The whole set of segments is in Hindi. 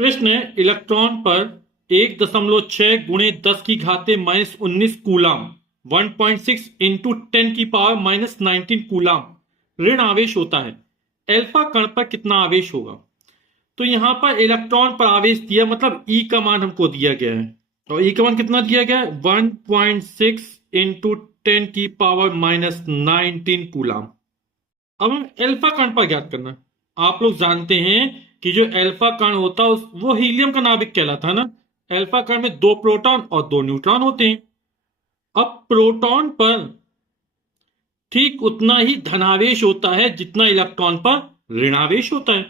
प्रश्न है इलेक्ट्रॉन पर 1.6 गुणे 10 की घाते माइनस 19 कूलाम 1.6 इंटू 10 की पावर माइनस 19 कूलाम ऋण आवेश होता है। एल्फा कण पर कितना आवेश होगा। तो यहां पर इलेक्ट्रॉन पर आवेश दिया मतलब ई का मान हमको दिया गया है और ई का मान कितना दिया गया है 1.6 इंटू 10 की पावर माइनस 19 कूलाम। अब हम एल्फा कण पर ज्ञात करना है। आप लोग जानते हैं कि जो एल्फा कण होता है वो हीलियम का नाभिक कहलाता है ना। एल्फा कण में 2 प्रोटॉन और 2 न्यूट्रॉन होते हैं। अब प्रोटॉन पर ठीक उतना ही धनावेश होता है जितना इलेक्ट्रॉन पर ऋणावेश होता है।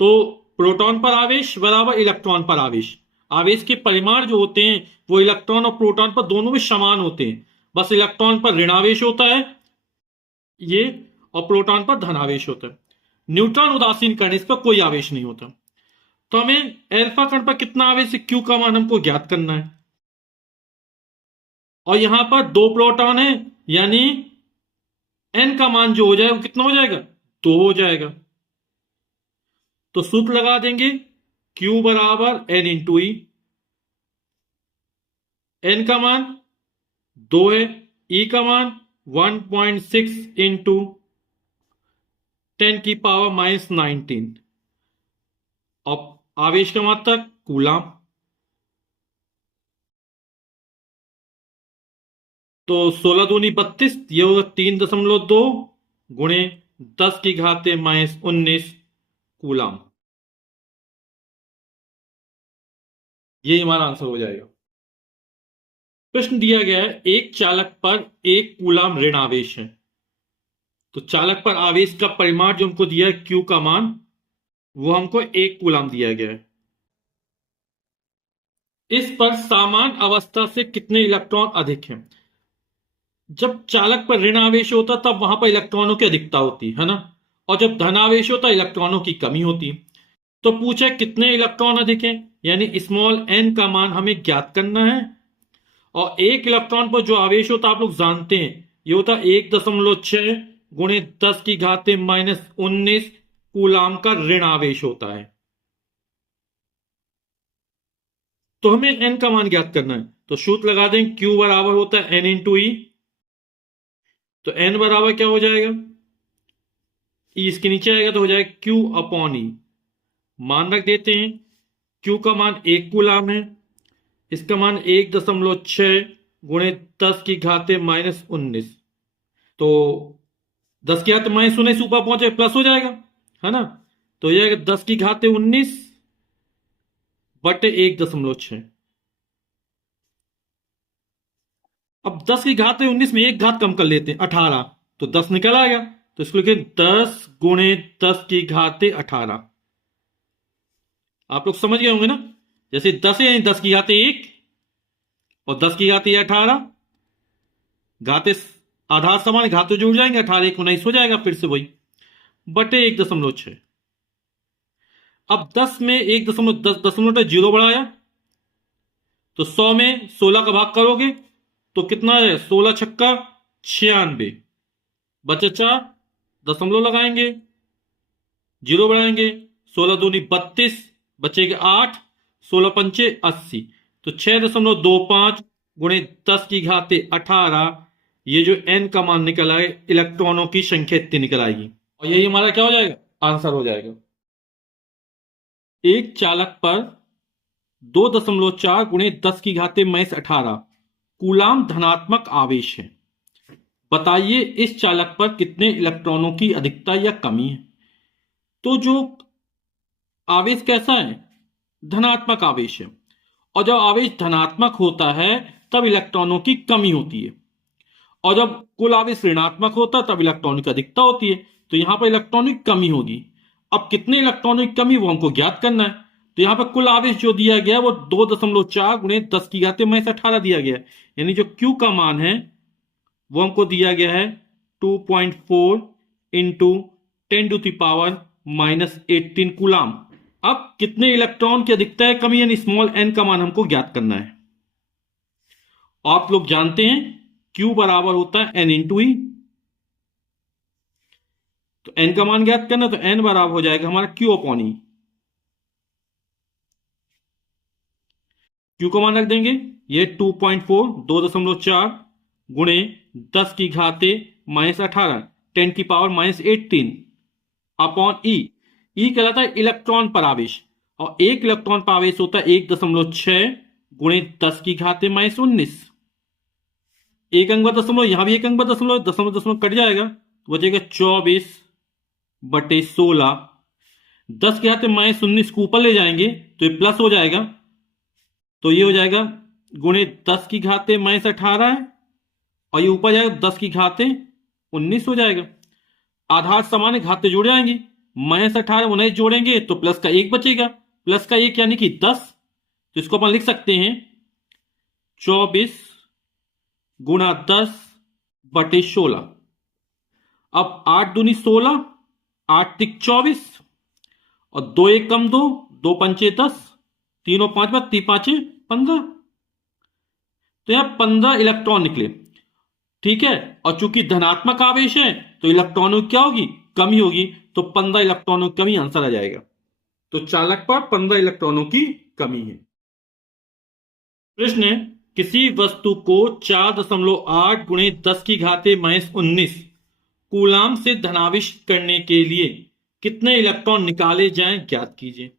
तो प्रोटॉन पर आवेश बराबर इलेक्ट्रॉन पर आवेश। आवेश के परिमाण जो होते हैं वो इलेक्ट्रॉन और प्रोटॉन पर दोनों में समान होते हैं। बस इलेक्ट्रॉन पर ऋणावेश होता है ये और प्रोटॉन पर धनावेश होता है। न्यूट्रॉन उदासीन कण इस पर कोई आवेश नहीं होता। तो हमें एल्फा कण पर कितना आवेश है क्यू का मान हमको ज्ञात करना है। और यहां पर 2 प्रोटॉन है यानी एन का मान जो हो जाएगा वो कितना हो जाएगा 2 हो जाएगा। तो सूत्र लगा देंगे Q बराबर एन इंटू ई। एन का मान 2 है, ई का मान 1.6 इंटू 10 की पावर माइनस 19 और आवेश का मात्रक कूलाम। तो 16 दूनी 32 ये होगा 3.2 गुणे 10 की घाते माइनस 19 कूलाम। ये हमारा आंसर हो जाएगा। प्रश्न दिया गया है एक चालक पर 1 कूलाम ऋण आवेश है। तो चालक पर आवेश का परिमाण जो हमको दिया है क्यू का मान वो हमको 1 कूलाम दिया गया है। इस पर समान अवस्था से कितने इलेक्ट्रॉन अधिक हैं। जब चालक पर ऋण आवेश होता तब वहां पर इलेक्ट्रॉनों की अधिकता होती है ना। और जब धन आवेश होता इलेक्ट्रॉनों की कमी होती। तो पूछे कितने इलेक्ट्रॉन अधिक हैं यानी स्मॉल एन का मान हमें ज्ञात करना है। और एक इलेक्ट्रॉन पर जो आवेश होता आप लोग जानते हैं ये होता 1.6 गुणे 10 की घाते माइनस 19 कूलाम का ऋण आवेश होता है। तो हमें एन का मान ज्ञात करना है। तो सूत्र लगा दें क्यू बराबर होता है एन इंटू ई। तो एन बराबर क्या हो जाएगा ई इसके नीचे आएगा तो हो जाएगा क्यू अपॉन ई। मान रख देते हैं क्यू का मान 1 कूलाम है, इसका मान 1.6 गुणे 10 की घाते माइनस 19। तो 10 की घाते माइनस 19 ऊपर पहुंचे प्लस हो जाएगा है ना। तो यह 10 की घाते 19 बटे 1.6। अब 10 की घाते 19 में एक घात कम कर लेते हैं 18। तो 10 निकल आएगा तो इसको लिखे 10 गुणे 10 की घाते 18। आप लोग समझ गए होंगे ना। जैसे 10 है 10 की घाते 1 और 10 की घाते 18 घाते आधार समान घाते जुड़ जाएंगे 18 1 19 हो जाएगा फिर से वही बटे 1.6। अब 10 में 1.10 बढ़ाया तो 100 में 16 का भाग करोगे तो कितना है 16 छक्का 96 बचे 4 दशमलव लगाएंगे 0 बढ़ाएंगे 16 दूनी 32 बचेगा 8 16 पंचे 80। तो 6.25 गुणे 10 की घाते 18 ये जो एन का मान निकल आए इलेक्ट्रॉनों की संख्या इतनी निकल आएगी और यही हमारा क्या हो जाएगा आंसर हो जाएगा। एक चालक पर 2.4 गुणे 10 की घाते माइनस 18 कूलाम धनात्मक आवेश है। बताइए इस चालक पर कितने इलेक्ट्रॉनों की अधिकता या कमी है। तो जो आवेश कैसा है धनात्मक आवेश है और जब आवेश धनात्मक होता है तब इलेक्ट्रॉनों की कमी होती है और जब कुल आवेश ऋणात्मक होता है तब इलेक्ट्रॉनों की अधिकता होती है। तो यहां पर इलेक्ट्रॉनों की कमी होगी। अब कितने इलेक्ट्रॉनों की कमी वो हमको ज्ञात करना है। तो यहां पर कुल आवेश जो दिया गया है वो 2.4 गुणे 10 की घाते माइनस 18 दिया गया है यानी जो Q का मान है वो हमको दिया गया है 2.4 इंटू 10 माइनस 18 कूलाम। अब कितने इलेक्ट्रॉन की अधिकता है कमी यानी स्मॉल एन का मान हमको ज्ञात करना है। आप लोग जानते हैं Q बराबर होता है एन इंटू ई। तो एन का मान ज्ञात करना तो एन बराबर हो जाएगा हमारा Q अपॉन ई। Q का मान रख देंगे, ये 2.4 2.4 गुणे 10 की घाते -18 10 की पावर -18 अपॉन ई। ई कहलाता है इलेक्ट्रॉन पर आवेश, और एक इलेक्ट्रॉन पर आवेश होता है 1.6 गुणे 10 की घाते -19। एक अंक दशमलव, यहां भी एक अंक दशमलव, दशमलव दशमलव कट जाएगा तो बचेगा 24/16। 10 के घाते -19 को ऊपर ले जाएंगे तो ये प्लस हो जाएगा, तो ये हो जाएगा गुणे 10 की घाते -18 है, और ये ऊपर जाएगा 10 की घाते 19 हो जाएगा। आधार समान है, घाते जुड़ जाएंगी, -18 19 जोड़ेंगे तो प्लस का 1 बचेगा, प्लस का 1 यानी कि 10, तो इसको अपन लिख सकते हैं 24 गुणा 10/16। अब 8 दूनी 16, 8 तिक 24, और 2 1 कम 2, 2 पंचे 10, 3 और 5 3 5 15, तो यहां 15 इलेक्ट्रॉन निकले। ठीक है, और चूंकि धनात्मक आवेश है तो इलेक्ट्रॉनों की क्या होगी, कमी होगी, तो 15 इलेक्ट्रॉनों की कमी आंसर आ जाएगा। तो चालक पर 15 इलेक्ट्रॉनों की कमी है। प्रश्न है, किसी वस्तु को 4.8 गुणे 10 की घाते -19 कूलाम से धनावेश करने के लिए कितने इलेक्ट्रॉन निकाले जाएं, ज्ञात कीजिए।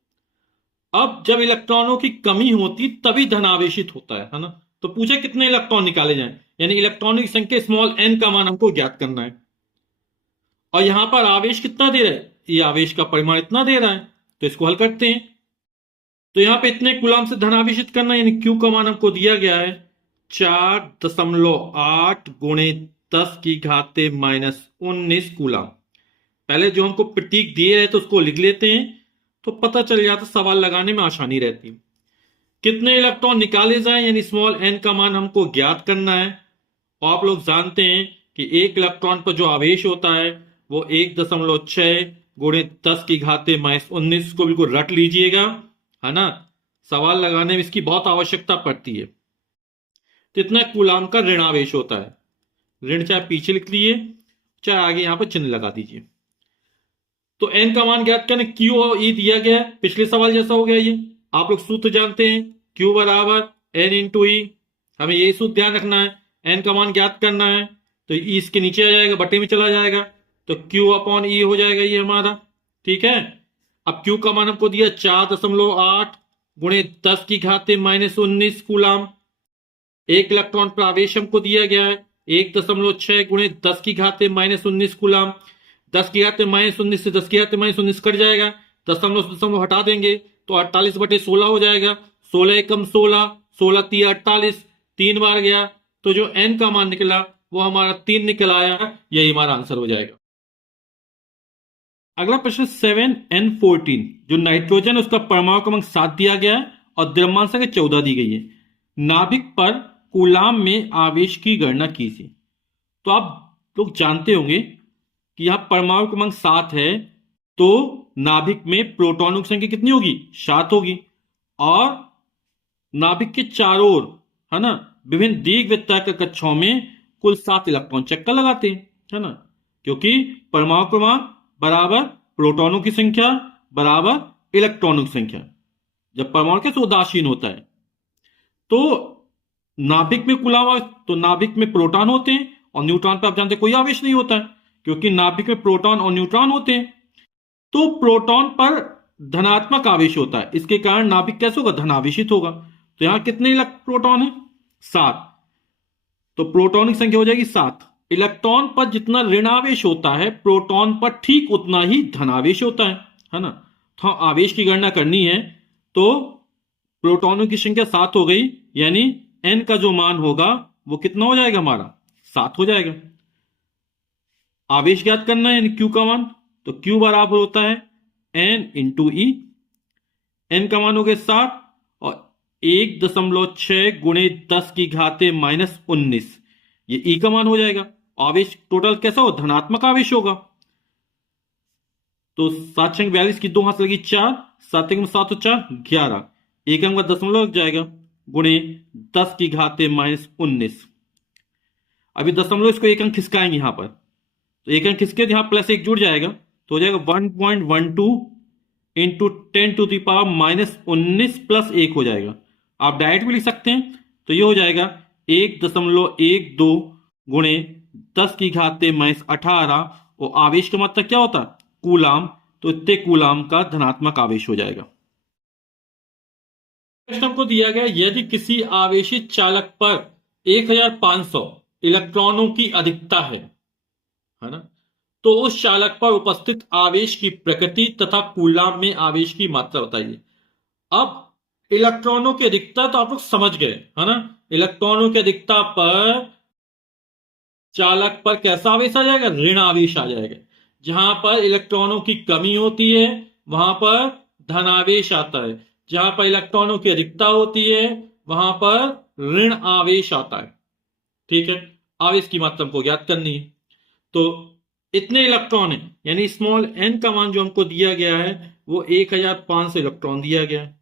अब जब इलेक्ट्रॉनों की कमी होती तभी धनावेशित होता है ना, तो पूछे कितने इलेक्ट्रॉन निकाले जाएं, यानी इलेक्ट्रॉनों की संख्या स्मॉल n का मान हमको ज्ञात करना है। और यहां पर आवेश कितना दे रहा है, ये आवेश का परिमाण इतना दे रहा है, तो इसको हल करते हैं। तो यहां पे इतने कूलाम से धनावेशित करना, यानी Q का मान हमको दिया गया है 4.8 गुणे 10 की घाते -19 कूलाम। पहले जो हमको प्रतीक दिए है तो उसको लिख लेते हैं, तो पता चल जाता, सवाल लगाने में आसानी रहती है। कितने इलेक्ट्रॉन निकाले जाएं, यानी स्मॉल n का मान हमको ज्ञात करना है। और आप लोग जानते हैं कि एक इलेक्ट्रॉन पर जो आवेश होता है वो 1.6 गुणे 10 की घाते -19 को बिल्कुल रट लीजिएगा, है ना, सवाल लगाने में इसकी बहुत आवश्यकता पड़ती है। तो इतना कूलाम का ऋणावेश होता है, ऋण चाहे पीछे लिख लीजिए चाहे आगे यहां पर चिन्ह लगा दीजिए। तो n का मान ज्ञात करने, Q और E दिया गया है, पिछले सवाल जैसा हो गया ये। आप लोग सूत्र जानते हैं, Q बराबर N इंटू E, हमें यही सूत्र ध्यान रखना है। n का मान ज्ञात करना है तो E इसके नीचे आ जाएगा, बटे में चला जाएगा, तो Q अपॉन E हो जाएगा ये हमारा। ठीक है, अब Q का मान हमको दिया 4.8 गुणे 10 की घाते -19 कूलाम। एक इलेक्ट्रॉन पर आवेश हमको दिया गया है 1.6 गुणे 10 की घाते -19 कूलाम। 10 की घाते -19 से 10 की घाते -19 कट जाएगा, दशमलव दशमलव हटा देंगे तो 48/16 हो जाएगा। 16 एकम 16, 16 3 48, 3 बार गया, तो जो n का मान निकला वो हमारा 3 निकल आया, यही हमारा आंसर हो जाएगा। अगला प्रश्न 7n14, जो नाइट्रोजन उसका परमाणु क्रमांक 7 दिया गया है और द्रव्यमान संख्या 14 दी गई है। नाभिक पर कूलाम में आवेश की गणना कीजिए। तो आप लोग जानते होंगे कि यहां परमाणु क्रमांक 7 है, तो नाभिक में प्रोटॉनों की संख्या कितनी होगी, 7 होगी, और नाभिक के चारों ओर, है ना, विभिन्न दीर्घवृत्ताकार कक्षाओं में कुल 7 इलेक्ट्रॉन चक्कर लगाते हैं, है ना, क्योंकि परमाणु क्रमांक बराबर प्रोटॉनों की संख्या बराबर इलेक्ट्रॉनों की संख्या। जब परमाणु कैसे उदासीन होता है, तो नाभिक में कुल आवेश, तो नाभिक में प्रोटॉन होते हैं, और न्यूट्रॉन पर आप जानते हैं कोई आवेश नहीं होता है, क्योंकि नाभिक में प्रोटॉन और न्यूट्रॉन होते हैं। तो प्रोटॉन पर धनात्मक आवेश होता है, इसके कारण नाभिक कैसे होगा, धनावेशित होगा। तो यहां कितने प्रोटॉन है, 7, तो प्रोटॉन की संख्या हो जाएगी 7। इलेक्ट्रॉन पर जितना ऋणावेश होता है, प्रोटॉन पर ठीक उतना ही धनावेश होता है ना। तो आवेश की गणना करनी है, तो प्रोटॉनों की संख्या 7 हो गई, यानी n का जो मान होगा वो कितना हो जाएगा, हमारा 7 हो जाएगा। आवेश ज्ञात करना है, यानी Q का मान, तो Q बराबर होता है n इंटू E। n का मान हो गया 7 और 1.6 गुणे 10 की घाते -19, ये E का मान हो जाएगा। आवेश टोटल कैसा हो, धनात्मक आवेश होगा। तो 7 छंग 42 की 2 हाथ लगी 4, 7 एकम 7 और 4 11, एक अंक का दशमलव लग जाएगा, गुणे 10 की घाते -19। अभी दशमलव इसको एक अंक खिसकाएंगे यहां पर, तो एक अंक खिसके यहां +1 जुड़ जाएगा, तो हो जाएगा 1.12 इंटू 10 टू द पावर -19 + 1 हो जाएगा। आप डायरेक्ट भी लिख सकते हैं। तो ये हो जाएगा 1.12 गुणे 10⁻⁻18 और आवेश का मतलब क्या होता है? कूलाम। तो इतने कूलाम का धनात्मक आवेश हो जाएगा। प्रश्न हमको दिया गया, यदि किसी आवेशित चालक पर 1500 इलेक्ट्रॉनों की अधिकता है ना, तो उस चालक पर उपस्थित आवेश की प्रकृति तथा कूलाम में आवेश की मात्रा बताइए। अब इलेक्ट्रॉनों की अधिकता तो आप लोग समझ गए है ना। इलेक्ट्रॉनों की अधिकता पर चालक पर कैसा आवेश आ जाएगा? ऋण आवेश आ जाएगा। जहां पर इलेक्ट्रॉनों की कमी होती है वहां पर धनावेश आता है। जहां पर इलेक्ट्रॉनों की अधिकता होती है वहां पर ऋण आवेश आता है। ठीक है, आवेश की मात्रा हमको ज्ञात करनी है। तो इतने इलेक्ट्रॉन है, यानी स्मॉल एन का मान जो हमको दिया गया है वो 1500 इलेक्ट्रॉन दिया गया है।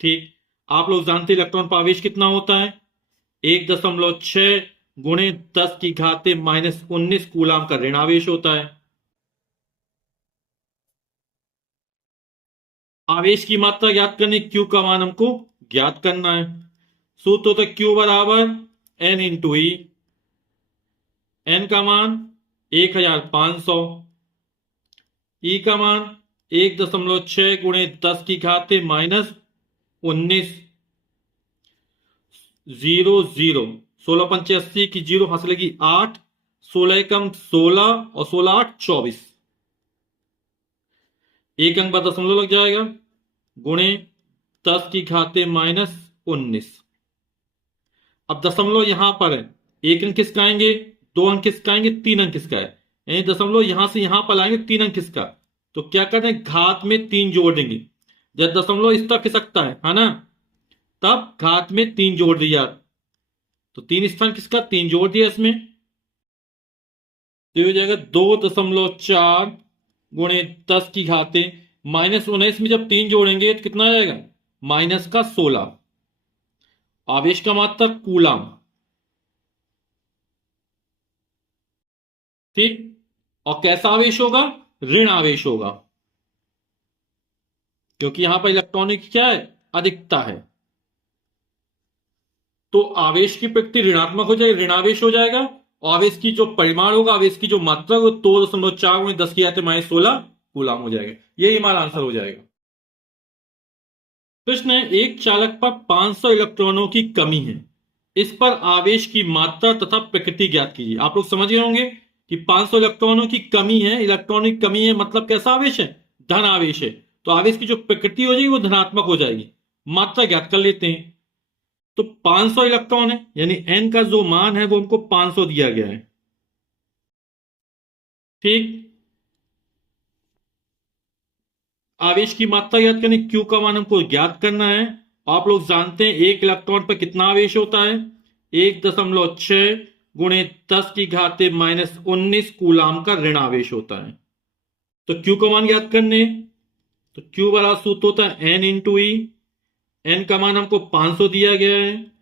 ठीक, आप लोग जानते हैं इलेक्ट्रॉन पर आवेश कितना होता है? 1.6 गुणे 10⁻⁻19 कूलाम का ऋण आवेश होता है। आवेश की मात्रा ज्ञात करनी, क्यू का मान हमको ज्ञात करना है। सूत्र होता है क्यू बराबर एन इंटू ई। एन का मान 1500, ई का मान 1.6 गुणे 10⁻⁻19 0 0 16 पंचे 80 की जीरो हासिलेगी 8, 16 एकम 16 और 16 8 24। एक अंक पर दशमलव लग जाएगा, गुणे 10⁻⁻19। अब दशमलव यहां पर है, एक अंक किसका आएंगे, दो अंक किसका आएंगे, तीन अंक किसका है। यानी दशमलव यहां से यहां पर लाएंगे, तीन अंक किसका। तो क्या करते हैं, घात में 3 जोड़ देंगे। जब दशमलव इस तक खिसकता है ना, तब घात में 3 जोड़ दिया। तो 3 स्थान किसका, 3 जोड़ दिया इसमें। तो हो जाएगा 2.4 गुणे 10⁻⁻19 में जब 3 जोड़ेंगे तो कितना आ जाएगा, -16। आवेश का मात्रा कूलाम। ठीक, और कैसा आवेश होगा, ऋण आवेश होगा, क्योंकि यहां पर इलेक्ट्रॉनिक क्या है, अधिकता है। तो आवेश की प्रकृति ऋणात्मक हो जाएगी, ऋणावेश हो जाएगा। और आवेश की जो परिमाण होगा, आवेश की जो मात्रा वो 2.4 गुणे 10⁻⁻16 कूलाम हो जाएगा। यही हमारा आंसर हो जाएगा। प्रश्न है, एक चालक पर 500 इलेक्ट्रॉनों की कमी है, इस पर आवेश की मात्रा तथा प्रकृति ज्ञात कीजिए। आप लोग समझ गए होंगे कि 500 इलेक्ट्रॉनों की कमी है, इलेक्ट्रॉनिक कमी है, मतलब कैसा आवेश है, धन आवेश है। तो आवेश की जो प्रकृति हो जाएगी वो धनात्मक हो जाएगी। मात्रा ज्ञात कर लेते हैं। तो 500 इलेक्ट्रॉन है, यानी एन का जो मान है वो हमको 500 दिया गया है। ठीक, आवेश की मात्रा ज्ञात करनी, क्यू का मान हमको ज्ञात करना है। आप लोग जानते हैं एक इलेक्ट्रॉन पर कितना आवेश होता है, 1.6 गुणे 10⁻⁻19 कूलाम का ऋण आवेश होता है। तो क्यू का मान ज्ञात करने, तो क्यू वाला सूत्र होता है एन इंटू ई। एन का मान हमको 500 दिया गया है,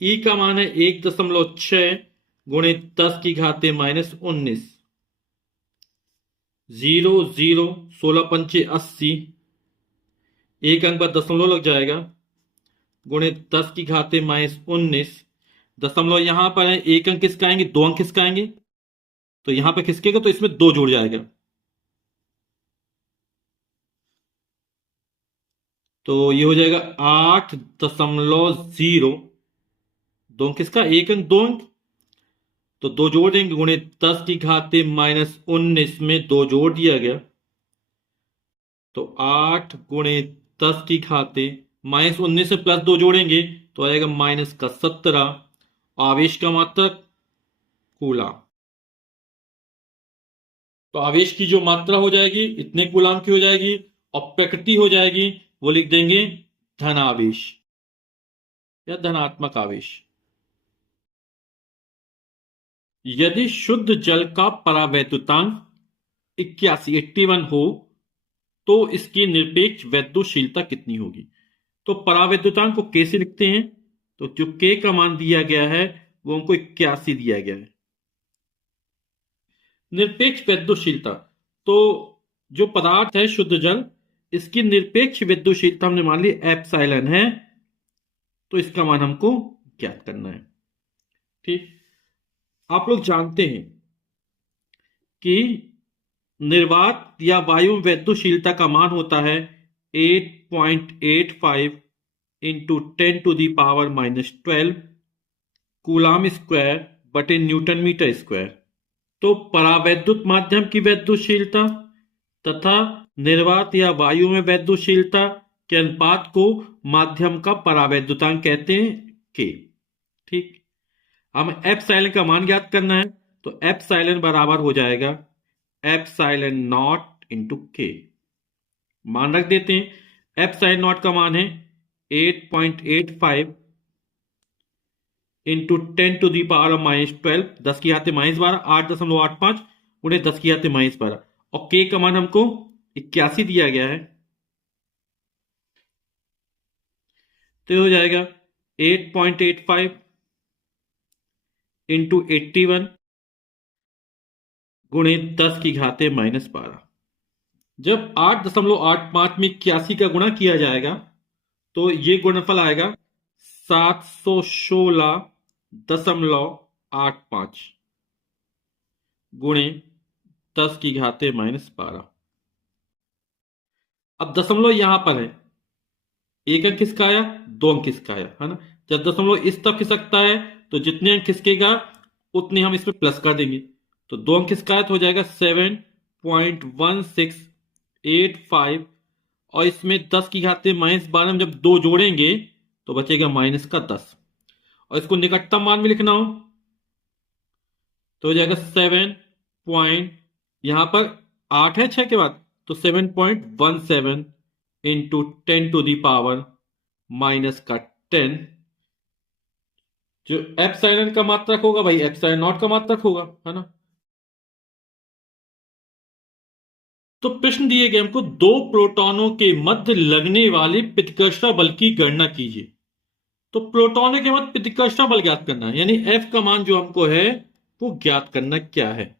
ई का मान है 1.6 गुणे 10⁻⁻19। 0 0 16 पंचे 80, एक अंक पर दशमलव लग जाएगा, गुणे 10⁻⁻19। दशमलव यहां पर है, एक अंक किसका आएंगे, दो अंक किसका आएंगे। तो यहां पर खिसकेगा तो इसमें 2 जुड़ जाएगा। तो ये हो जाएगा 8.0। दो अंक किसका, एक अंक दो अंक, तो 2 जोड़ देंगे, गुणे 10⁻⁻19 में 2 जोड़ दिया गया। तो 8 गुणे 10⁻⁻19 से प्लस 2 जोड़ेंगे तो आएगा -17। आवेश का मात्रक कूलाम। तो आवेश की जो मात्रा हो जाएगी इतने कूलाम की हो जाएगी, और प्रकृति हो जाएगी वो लिख देंगे धनावेश या धनात्मक आवेश। यदि शुद्ध जल का परावैद्युतांक 81 हो तो इसकी निरपेक्ष वैद्युशीलता कितनी होगी। तो परावैद्युतांक को कैसे लिखते हैं, तो जो के का मान दिया गया है वो हमको 81 दिया गया है। निरपेक्ष वैद्युशीलता, तो जो पदार्थ है शुद्ध जल, इसकी निरपेक्ष वैद्युशीलता हमने मान ली एप्सिलॉन है। तो इसका मान हमको ज्ञात करना है। ठीक, आप लोग जानते हैं कि निर्वात या वायु में वैद्युशीलता का मान होता है 8.85 इंटू 10⁻⁻12 कूलाम स्क्वायर बटे न्यूटन मीटर स्क्वायर। तो परावैद्युत माध्यम की वैद्युशीलता तथा निर्वात या वायु में वैद्युशीलता के अनुपात को माध्यम का परावैद्युतांक कहते हैं के। ठीक, हमें एप्सिलॉन का मान ज्ञात करना है, तो एप्सिलॉन बराबर हो जाएगा एप्सिलॉन नॉट इंटू के। मान रख देते हैं, एप्सिलॉन नॉट का मान है 8.85 इंटू 10⁻⁻12 10⁻12 8.85 उन्हें 10⁻12 और के का मान हमको 81 दिया गया है, तो हो जाएगा 8.85 इंटू 81 गुणे 10⁻12। जब 8.85 में 81 का गुणा किया जाएगा तो ये गुणनफल आएगा 716.85 गुणे 10⁻12। अब दशमलव यहां पर है, एक अंक किसका आया, दो अंक किसका आया, है ना। जब दशमलव इस तरफ खिसकता है तो जितने अंक खिसकेगा उतने हम इसमें प्लस कर देंगे, तो दो अंक किसका आया तो हो जाएगा 7.1685 और इसमें 10⁻12 हम जब दो जोड़ेंगे तो बचेगा -10 और इसको निकटतम मान में लिखना हो तो हो जाएगा 7 यहां पर 8 है 6 के बाद, तो 7.17 इंटू 10⁻⁻10 जो एप्सिलॉन का मात्रक होगा भाई एप्सिलॉन नॉट का मात्रक होगा, है ना। तो प्रश्न दिए गए हमको दो प्रोटॉनों के मध्य लगने वाले प्रतिकर्षण बल की गणना कीजिए। तो प्रोटॉनों के मध्य प्रतिकर्षण बल ज्ञात करना है, यानी एफ का मान जो हमको है वो ज्ञात करना क्या है।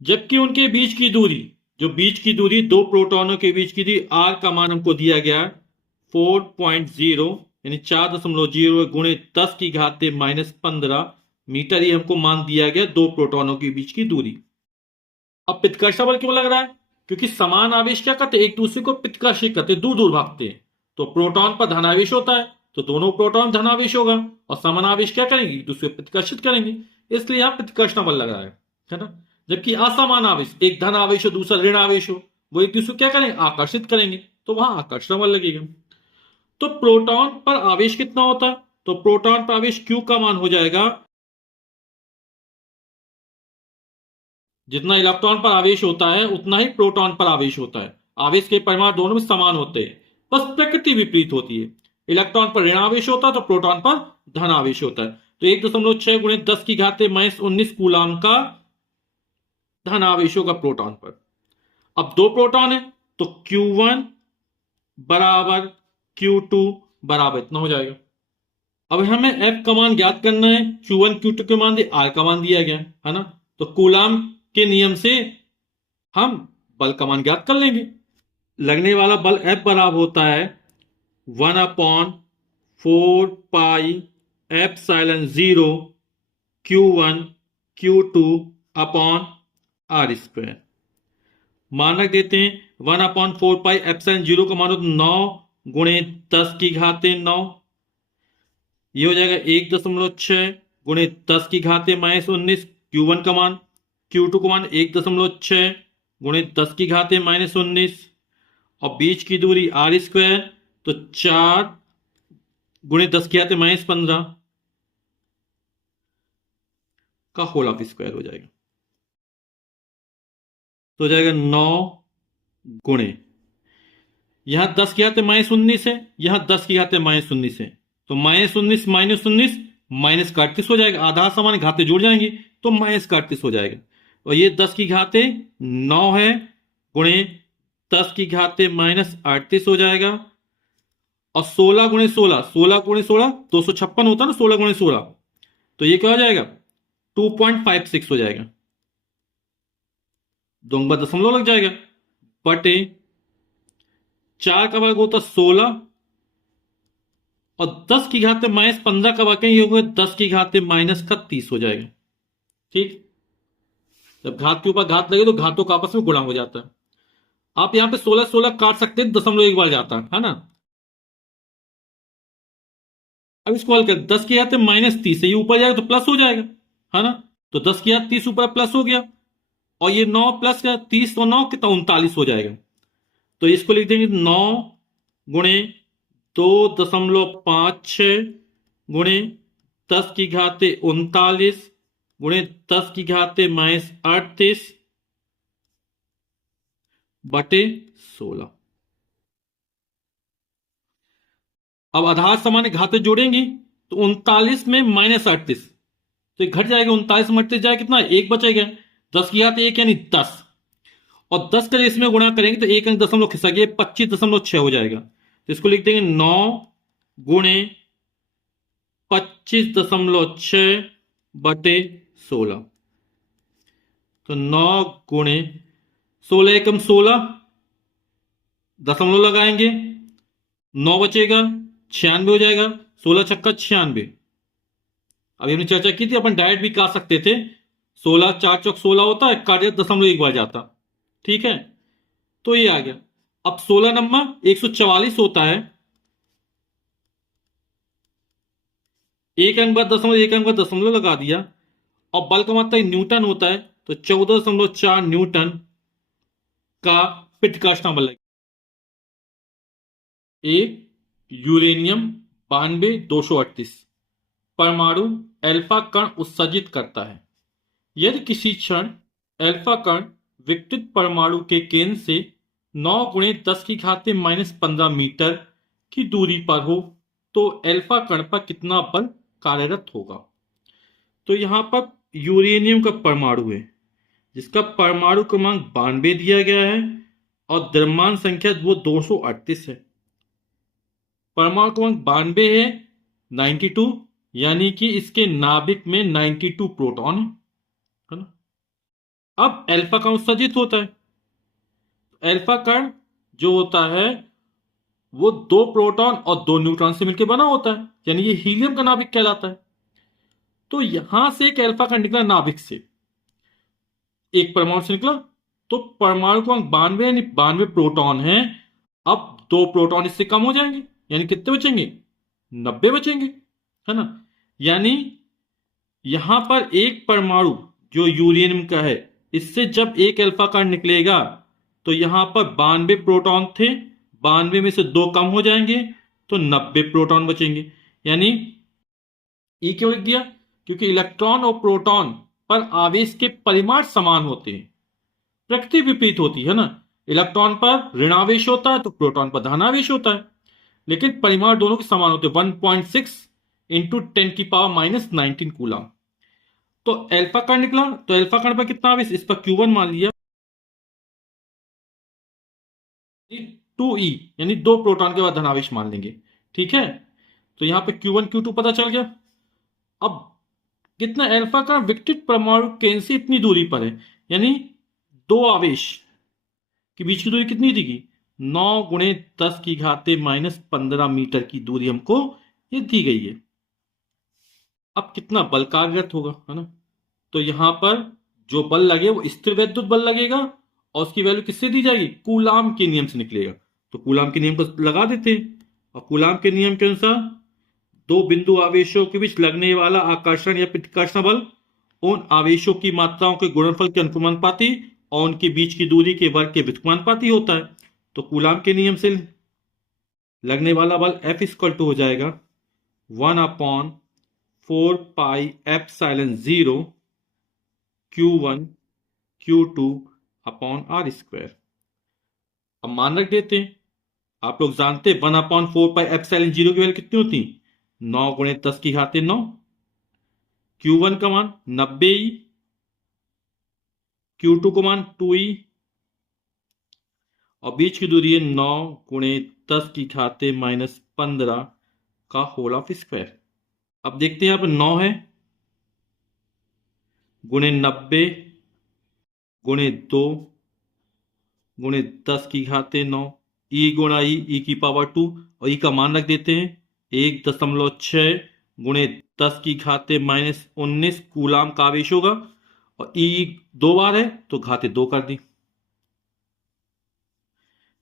जबकि उनके बीच की दूरी, जो बीच की दूरी दो प्रोटॉनों के बीच की दूरी आर का मान हमको दिया गया 4.0 यानी 4.0 गुणे 10⁻⁻15 मीटर, ये हमको मान दिया गया दो प्रोटॉनों के बीच की दूरी। अब प्रतिकर्षण बल क्यों लग रहा है, क्योंकि समान आवेश क्या करते हैं, एक दूसरे को प्रतिकर्षित करते, दूर दूर भागते हैं। तो प्रोटॉन पर धनावेश होता है तो दोनों प्रोटॉन धनावेश होगा और समान आवेश क्या करेंगे, एक दूसरे को प्रतिकर्षित करेंगे, इसलिए यहां प्रतिकर्षण बल लग रहा है ना। जबकि असमान आवेश, एक धन आवेश हो दूसरा ऋण आवेश हो, वो एक दूसरे को क्या करेंगे, आकर्षित करेंगे, तो वहां आकर्षण बल लगेगा। तो प्रोटॉन पर आवेश कितना होता है, तो प्रोटॉन पर आवेश Q का मान हो जाएगा, जितना इलेक्ट्रॉन पर आवेश होता है उतना ही प्रोटॉन पर आवेश होता है। आवेश के परिमाण दोनों में समान होते हैं, बस प्रकृति विपरीत होती है। इलेक्ट्रॉन पर ऋण आवेश होता है तो प्रोटॉन पर धन आवेश होता है। तो 1.6 गुणे 10⁻⁻19 कूलाम का धन आवेश होगा प्रोटॉन पर। अब दो प्रोटॉन है तो Q1 बराबर Q2 बराबर इतना हो जाएगा। अब हमें F का मान ज्ञात करना है, Q1 Q2 के मान दिए, R का मान दिया गया है ना, तो कूलाम के नियम से हम बल का मान ज्ञात कर लेंगे। लगने वाला बल F बराबर होता है 1/4πε0 Q1 Q2 अपॉन R²। मान रख देते हैं 1/4πε0 का मान हो 9 गुणे 10⁻9, ये हो जाएगा 1.6 गुणे 10⁻⁻19 Q1 का मान, Q2 का मान 1.6 गुणे 10⁻⁻19 और बीच की दूरी R² तो 4 गुणे 10⁻⁻15 का होल ऑफ स्क्वायर हो जाएगा, तो हो जाएगा 9 गुणे, यहां 10⁻⁻19 है, यहां 10⁻⁻19 है, तो -19 -19 -38 हो जाएगा, आधा समान घाते जुड़ जाएंगे तो -38 हो जाएगा। और ये 10⁻9 है गुणे 10⁻38 हो जाएगा और 16 गुणे 16 16 गुणे 16 256 होता है ना, 16 गुणे 16 तो ये क्या हो जाएगा 2.56 हो जाएगा, दो नंबर दशमलव लग जाएगा, बटे 4 का वर्ग होता 16 और 10 की घात माइनस 15 का वाकई ये होगा 10 की घात माइनस का 30 हो जाएगा। ठीक, जब घात के ऊपर घात लगे तो घातों का आपस में गुणा हो जाता है। आप यहां पे 16 16 काट सकते हैं, दशमलव एक बार जाता है ना। अब इसको हल कर, 10 की घात माइनस 30 है, ये ऊपर जाएगा तो प्लस हो जाएगा, है ना। तो 10 की घात 30 ऊपर प्लस हो गया, और ये 9 प्लस का 30 और 9 कितना 39 हो जाएगा। तो इसको लिख देंगे 9 गुणे 2.56 गुणे 10 की घात 39 गुणे 10 की घात माइनस 38 बटे 16। अब आधार समान घातें जोड़ेंगी तो 39 में माइनस 38, तो ये घट जाएगा, 39 में 38 जाएगा कितना, एक बचेगा। 10 की घात एक यानी 10, और 10 का इसमें गुणा करेंगे तो एक अंक दशमलव खिसक गया, 25.6 हो जाएगा। तो इसको लिख देंगे 9 गुणे 25.6 बटे 16। तो 9 गुणे 16 एकम 16, दशमलव लगाएंगे, 9 बचेगा, 96 हो जाएगा, 16 छक्का 96। अभी हमने चर्चा की थी अपन डायरेक्ट भी काट सकते थे, 16 4 चौक 16 होता है, काट दशमलव एक बार जाता। ठीक है, तो ये आ गया। अब 16 नंबर 144 होता है, एक अंक बाद दशमलव, एक अंक बाद दशमलव लगा दिया, और बल का मात्रा न्यूटन होता है, तो 14.4 न्यूटन का पित्तकाष्ठा बल लगेगा। एक यूरेनियम 92 238 परमाणु अल्फा कण उत्सर्जित करता है। यदि किसी क्षण अल्फा कण विकटित परमाणु के केंद्र से 9 गुणे 10 की घात माइनस 15 मीटर की दूरी पर हो तो अल्फा कण पर कितना बल कार्यरत होगा। तो यहां पर यूरेनियम का परमाणु है, जिसका परमाणु क्रमांक 92 दिया गया है, और द्रव्यमान संख्या वो 238 है। परमाणु क्रमांक 92 है, 92, यानी कि इसके नाभिक में 92 प्रोटॉन है ना। अब अल्फा कण उत्सर्जित होता है, अल्फा कण जो होता है वो 2 प्रोटॉन और 2 न्यूट्रॉन से मिलकर बना होता है, यानी ये हीलियम का नाभिक कहलाता है। तो यहां से एक अल्फा कण निकला नाभिक से, एक परमाणु से निकला, तो परमाणु क्रमांक 92 यानी 92 प्रोटॉन है। अब 2 प्रोटॉन इससे कम हो जाएंगे, यानी कितने बचेंगे, 90 बचेंगे, है ना। यानी यहां पर एक परमाणु जो यूरेनियम का है, इससे जब एक अल्फा कण निकलेगा तो यहां पर 92 प्रोटॉन थे, 92 में से 2 कम हो जाएंगे तो 90 प्रोटॉन बचेंगे। यानी ई क्यों लिख दिया, क्योंकि इलेक्ट्रॉन और प्रोटॉन पर आवेश के परिमाण समान होते हैं, प्रकृति विपरीत होती है ना। इलेक्ट्रॉन पर ऋणावेश होता है तो प्रोटॉन पर धनावेश होता है, लेकिन परिमाण दोनों के समान होते हैं, 1.6 इंटू 10⁻⁻19 कूलम। तो अल्फा कण निकला, तो अल्फा कण पर कितना आवेश, इस पर Q1 मान लिया, 2e यानी 2 प्रोटॉन के बाद धनावेश मान लेंगे। ठीक है, तो यहां पे Q1 Q2 पता चल गया। अब कितना अल्फा कण विकटित परमाणु केंद्र से इतनी दूरी पर है, यानी 2 आवेश के बीच की दूरी कितनी थी, 9 गुणे 10 की घात माइनस 15 मीटर की दूरी हमको ये दी गई है। अब कितना बल कार्यरत होगा, है ना। तो यहां पर जो बल लगे वो स्थिर वैद्युत बल लगेगा, और उसकी वैल्यू किससे दी जाएगी, कूलाम के नियम से निकलेगा। तो कूलाम के नियम को लगा देते हैं, और कूलाम के नियम के अनुसार 2 बिंदु आवेशों के बीच लगने वाला आकर्षण या प्रतिकर्षण बल उन आवेशों की मात्राओं के गुणनफल के अनुपाती और उनके बीच की दूरी के वर्ग के व्युत्क्रमानुपाती होता है। तो कूलाम के नियम से लगने वाला बल F इक्वल टू हो जाएगा 1/4πε0 Q1 Q2 upon R square. अब मान रख देते हैं, आप लोग जानते हैं 1/4πε0 की वैल्यू कितनी होती, 9 गुणे 10 की घात 9। Q1 का मान 90e, Q2 का मान 2e, और बीच की दूरी है 9 गुणे 10 की घात माइनस 15 का होल ऑफ स्क्वायर। अब देखते हैं यहां पर 9 है, गुणे 90 गुणे 2 गुणे 10 की घात 9, ई गुणा ई की पावर 2, और ई का मान रख देते हैं 1.6 गुणे 10 की घाते -19 कूलाम का आवेश होगा। और ई 2 बार है तो घाते 2 कर दी।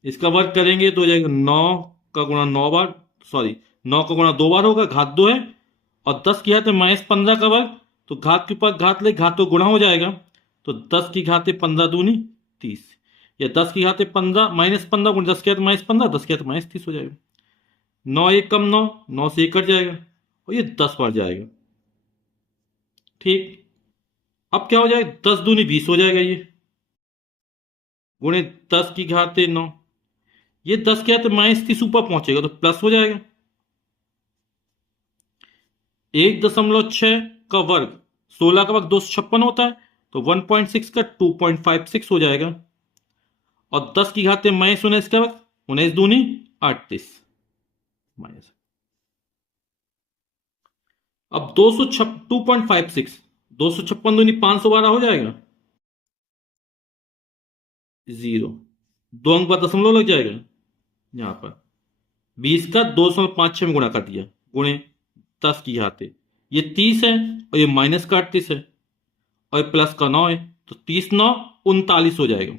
इसका वर्ग करेंगे तो हो जाएगा 9 का गुणा 9 बार, सॉरी 9 का गुणा 2 बार होगा, घात 2 है। और 10 की घाते -15 का वर्ग, तो घात के ऊपर घात ले, घात तो गुणा हो जाएगा। तो 10 की घाते 15 दूनी 30, या 10 की घाते 15 -15 गुण 10 की घाते -15, 10 की घाते -30 हो जाएगा। 9 एक कम 9, 9 से 1 कट जाएगा और ये 10 बार जाएगा। ठीक, अब क्या हो जाएगा, 10 दूनी 20 हो जाएगा ये, गुणे 10 की घाते 9। ये 10 के घाते -30 ऊपर पहुंचेगा तो प्लस हो जाएगा। 1.6 का वर्ग, 16 का वर्ग 256 होता है, तो 1.6 का 2.56 हो जाएगा। और 10 की घाते -19 का वर्ग, 19 दूनी 38 माइनस। अब 256 256 दूनी 512 हो जाएगा, 0, 2 अंक पर दशमलव लग जाएगा। यहां पर 20 का 2.56 में गुणा कर दिया, गुणे 10 की घाते, ये 30 है और ये माइनस का 38 है और ये प्लस का 9 है, तो 30 9 39 हो जाएगा।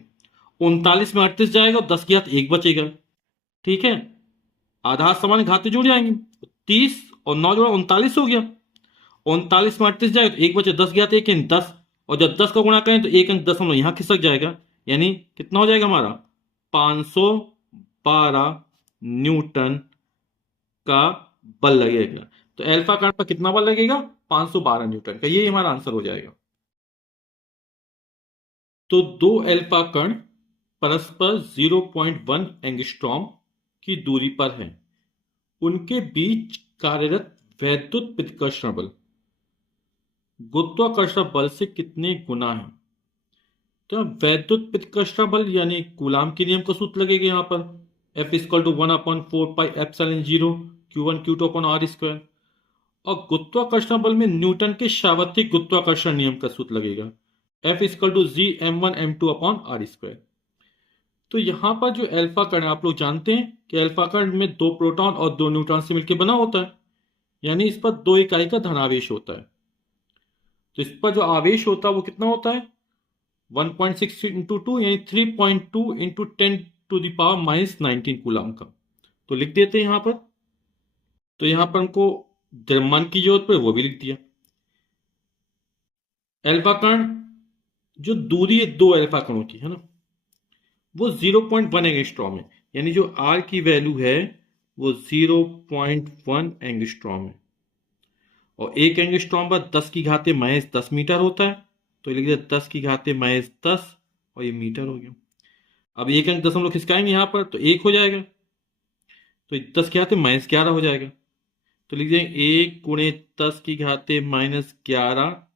39 में 38 जाएगा और 10 की घात 1 बचेगा। ठीक है, आधार समान घाते जुड़ जाएंगे, 30 और 9 जोड़ा 39 हो गया। 39 में 38 जाएगा तो 1 बचे, 10 की घात 1 यानी 10, और जब 10 का गुणा करें तो 1 अंक दशमलव यहां खिसक जाएगा, यानी कितना हो जाएगा हमारा 512 न्यूटन का बल लगेगा। तो अल्फा कण पर कितना बल लगेगा, 512 न्यूटन का, ये हमारा आंसर हो जाएगा। तो दो अल्फा कण परस्पर 0.1 एंगस्ट्रॉम की दूरी पर हैं, उनके बीच कार्यरत वैद्युत प्रतिकर्षण बल गुरुत्वाकर्षण बल से कितने गुना है। तो वैद्युत प्रतिकर्षण बल यानी कूलाम के नियम का सूत्र लगेगा यहां पर, F = 1/4πε0 Q1 Q2 R square. और गुरुत्वाकर्षण बल में न्यूटन के सार्वत्रिक गुरुत्वाकर्षण नियम का सूत्र लगेगा, F = Gm1m2 R स्क्वायर। तो यहां पर जो अल्फा कण है, आप लोग जानते हैं कि अल्फा कण में 2 प्रोटॉन और 2 न्यूट्रॉन से मिलकर बना होता है, यानी इस पर 2 इकाई का धनावेश होता है। तो इस पर जो आवेश होता है वो कितना होता है, 1.6 इंटू 2 यानी 3.2 इंटू 10⁻⁻19 कूलाम का। तो लिख देते हैं यहां पर। तो यहां पर हमको द्रव्यमान की जरूरत पड़े, वो भी लिख दिया। अल्फा कण जो दूरी है 2 अल्फा कणों की है ना, वो 0.1 एंगस्ट्रॉम है, यानी जो आर की वैल्यू है वो 0.1 एंगस्ट्रॉम है। और 1 एंगस्ट्रॉम पर 10 की घाते -10 मीटर होता है, तो लिख दिया 10 की घाते -10 और ये मीटर हो गया। अब 1 अंक दशमलव खिसकाएंगे यहां पर तो 1 हो जाएगा, तो 10 की घाते -11 हो जाएगा। तो लिख देंगे 1 गुणे 10 की घाते -11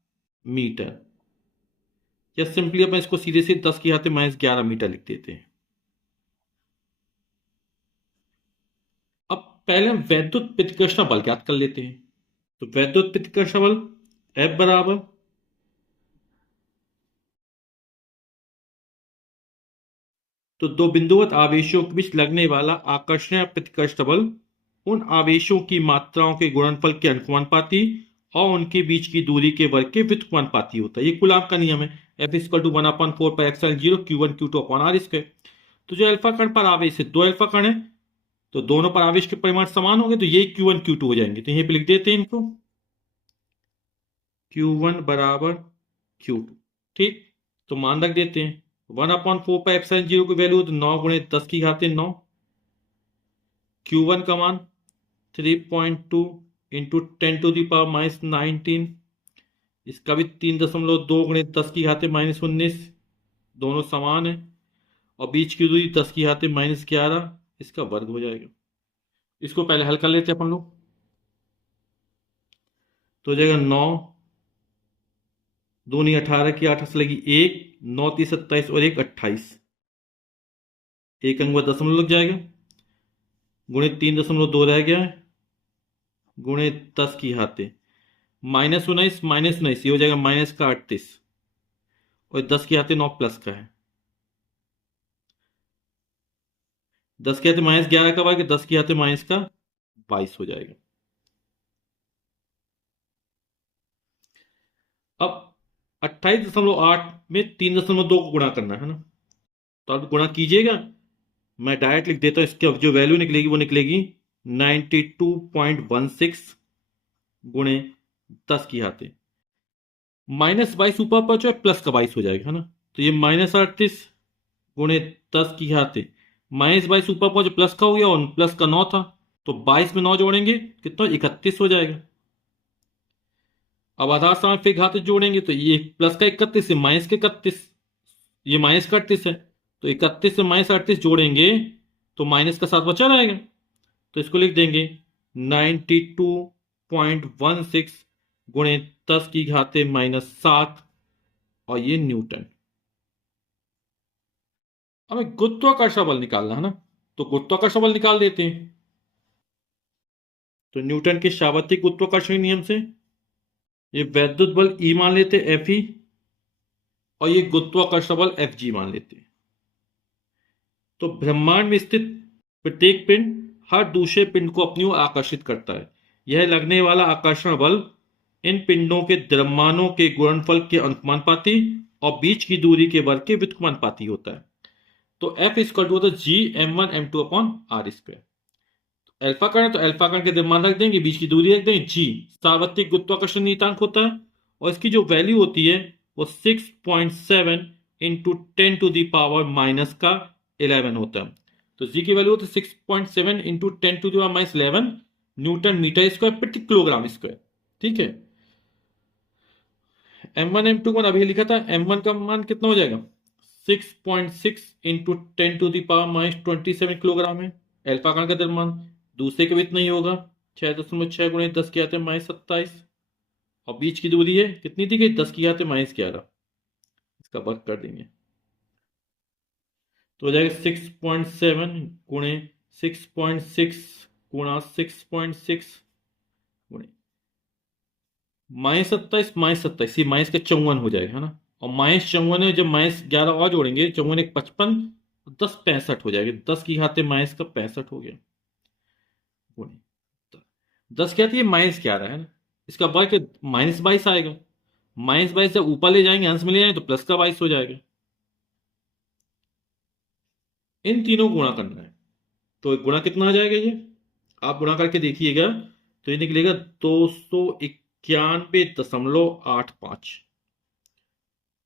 मीटर, या सिंपली अपन इसको सीधे से 10 की घाते -11 मीटर लिख देते हैं। अब पहले हम वैद्युत प्रतिकर्षण बल ज्ञात कर लेते हैं। तो वैद्युत प्रतिकर्षण बल F बराबर तो दो बिंदुवत आवेशों के बीच लगने वाला आकर्षण प्रतिकर्षण बल उन आवेशों की मात्राओं के गुणनफल के अनुपाती और उनके बीच की दूरी के वर्ग के व्युत्क्रमानुपाती होता है। ये कूलाम का नियम है, F = 1/4πε0 Q1 Q2 R square. तो जो अल्फा कण पर आवेश है, 2 अल्फा कण है, तो दोनों पर आवेश के परिमाण समान होंगे, तो ये Q1 Q2 हो जाएंगे। तो यहीं पे लिख देते हैं इनको, Q1 बराबर Q2। ठीक, तो मान रख देते हैं 1/4πε0 की वैल्यू तो 9 गुणे 10 की घाते 9, Q1 का मान 3.2 इंटू 10⁻⁻19, इसका भी 3.2 गुणे 10 की घाते -19, दोनों समान है। और बीच की दूरी 10 की घाते -11, इसका वर्ग हो जाएगा। इसको पहले हल कर लेते हैं अपन लोग। तो हो जाएगा 9 दूनी 18 की 8 से लगी 1, 9 3 27 और 1 28, 1 अंक बाद दशमलव लग जाएगा, गुणे 3.2 रह गया है, गुणे 10 की घाते -19 ये हो जाएगा -38, और 10 की घाते 9 प्लस का है, 10 के घाते -11 का वर्ग, 10 की घाते 22 हो जाएगा। अब 28.8 में 3.2 को गुणा करना है ना, तो आप गुणा कीजिएगा। मैं डायरेक्ट लिख देता हूं, इसकी जो वैल्यू निकलेगी वो निकलेगी 92.16 गुणे 10 की घाते -22 ऊपर पहुंचो, प्लस का 22 हो जाएगा है ना। तो ये -38 गुणे 10 की घाते -22 ऊपर पहुंचे, प्लस का हो गया और प्लस का 9 था, तो 22 में 9 जोड़ेंगे कितना, 31 हो जाएगा। अब आधार सामान फिर घाते जोड़ेंगे तो ये प्लस का 31 है, माइनस के 31, ये माइनस का 38 है, तो 31 से -38 जोड़ेंगे तो माइनस का 7 बचा रहेगा, तो इसको लिख देंगे 92.16 गुणे 10 की घाते -7 और ये न्यूटन। हमें गुरुत्वाकर्षण बल निकालना है ना, तो गुरुत्वाकर्षण बल निकाल देते हैं। तो न्यूटन के शावर्तिक गुरुत्वाकर्षण नियम से ये वैद्युत बल E मान लेते Fe और ये गुरुत्वाकर्षण बल Fg मान लेते। तो ब्रह्मांड में स्थित प्रत्येक पिंड हर दूसरे पिंड को अपनी ओर आकर्षित करता है। यह लगने वाला आकर्षण बल इन पिंडों के द्रव्यमानों के गुणनफल के अनुपाती और बीच की दूरी के वर्ग के व्युत्क्रमानुपाती होता है। तो F इक्वल टू होता है G(m1m2) अपॉन r²। अल्फा कण तो अल्फा कण के द्रव्यमान रख देंगे, बीच की दूरी रख देंगे, G सार्वत्रिक गुरुत्वाकर्षण नियतांक होता है और इसकी जो वैल्यू होती है वो 6.7 इंटू 10⁻⁻11 होता है। तो G की वैल्यू होती है 6.7 इंटू 10⁻11 न्यूटन मीटर स्क्वायर प्रति किलोग्राम स्क्वायर। ठीक है, m1 m2 को अभी लिखा था, m1 का मान कितना हो जाएगा 6.6 इंटू 10⁻27 किलोग्राम है। अल्फा कण का द्रव्यमान दूसरे के भी इतना ही होगा, 6.6 गुणे 10 की घाते -27 और बीच की दूरी है कितनी थी कि 10 की घाते -11, इसका वर्ग कर देंगे तो हो जाएगा 6.7 गुणे 6.6 गुणा 6.6 गुणे -27 ये माइनस का 54 हो जाएगा है ना, और -54 है, जब -11 और जोड़ेंगे 54 एक 55, 10 65 हो जाएगा, 10 की घाते -65 हो गया गुणे 10 क्या थी -11 है ना, इसका वर्ग -22 आएगा, -22 जब ऊपर ले जाएंगे अंश में ले जाएंगे तो प्लस का 22 हो जाएगा। इन तीनों को गुणा करना है तो गुणा कितना आ जाएगा, ये आप गुणा करके देखिएगा तो ये निकलेगा 291.85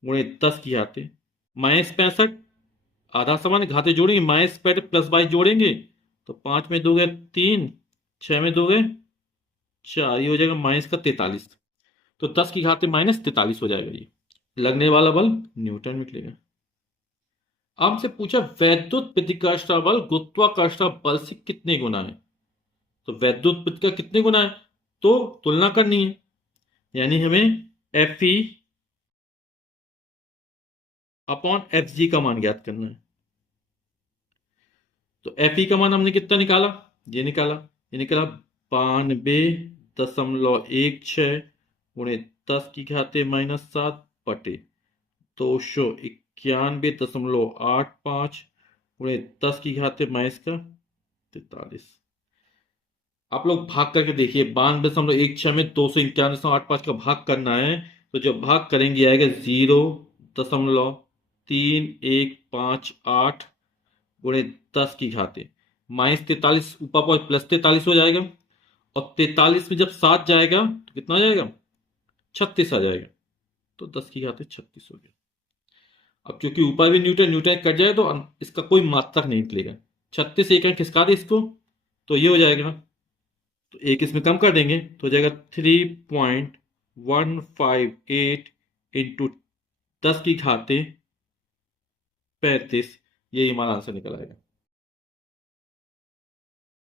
गुणे 10 की घाते -65, आधा समान घाते जोड़ेंगे, -65 प्लस 22 जोड़ेंगे तो 5 में 2 गए 3, 6 में 2 गए 4, ये हो जाएगा -43, तो 10 की घाते -43 हो जाएगा। ये लगने वाला बल न्यूटन निकलेगा। आपसे पूछा वैद्युत प्रतिकर्षण बल गुरुत्वाकर्षण बल से कितने गुना है, तो वैद्युत का कितने गुना है तो तुलना करनी है, यानी हमें Fe अपॉन Fg का मान ज्ञात करना है। तो Fe का मान हमने कितना निकाला, ये निकाला, ये निकाला 92.16 गुणे 10 की घाते -7 बटे 291.85 गुणे 10 की घाते -43। आप लोग भाग करके देखिए, 92.16 में 291.85 का भाग करना है, तो जब भाग करेंगे आएगा 0.3158 गुणे 10 की घाते -43 ऊपर पर +43 हो जाएगा, और 43 में जब 7 जाएगा तो कितना आ जाएगा 36 आ जाएगा, तो 10 की घाते 36 हो गया। अब क्योंकि ऊपर भी न्यूटन न्यूटन कट जाए तो इसका कोई मात्रक नहीं निकलेगा, 36 एक अंक खिसका दे इसको तो ये हो जाएगा, तो एक इसमें कम कर देंगे तो हो जाएगा 3.158 इंटू 10 की घाते 35, ये हमारा आंसर निकल आएगा।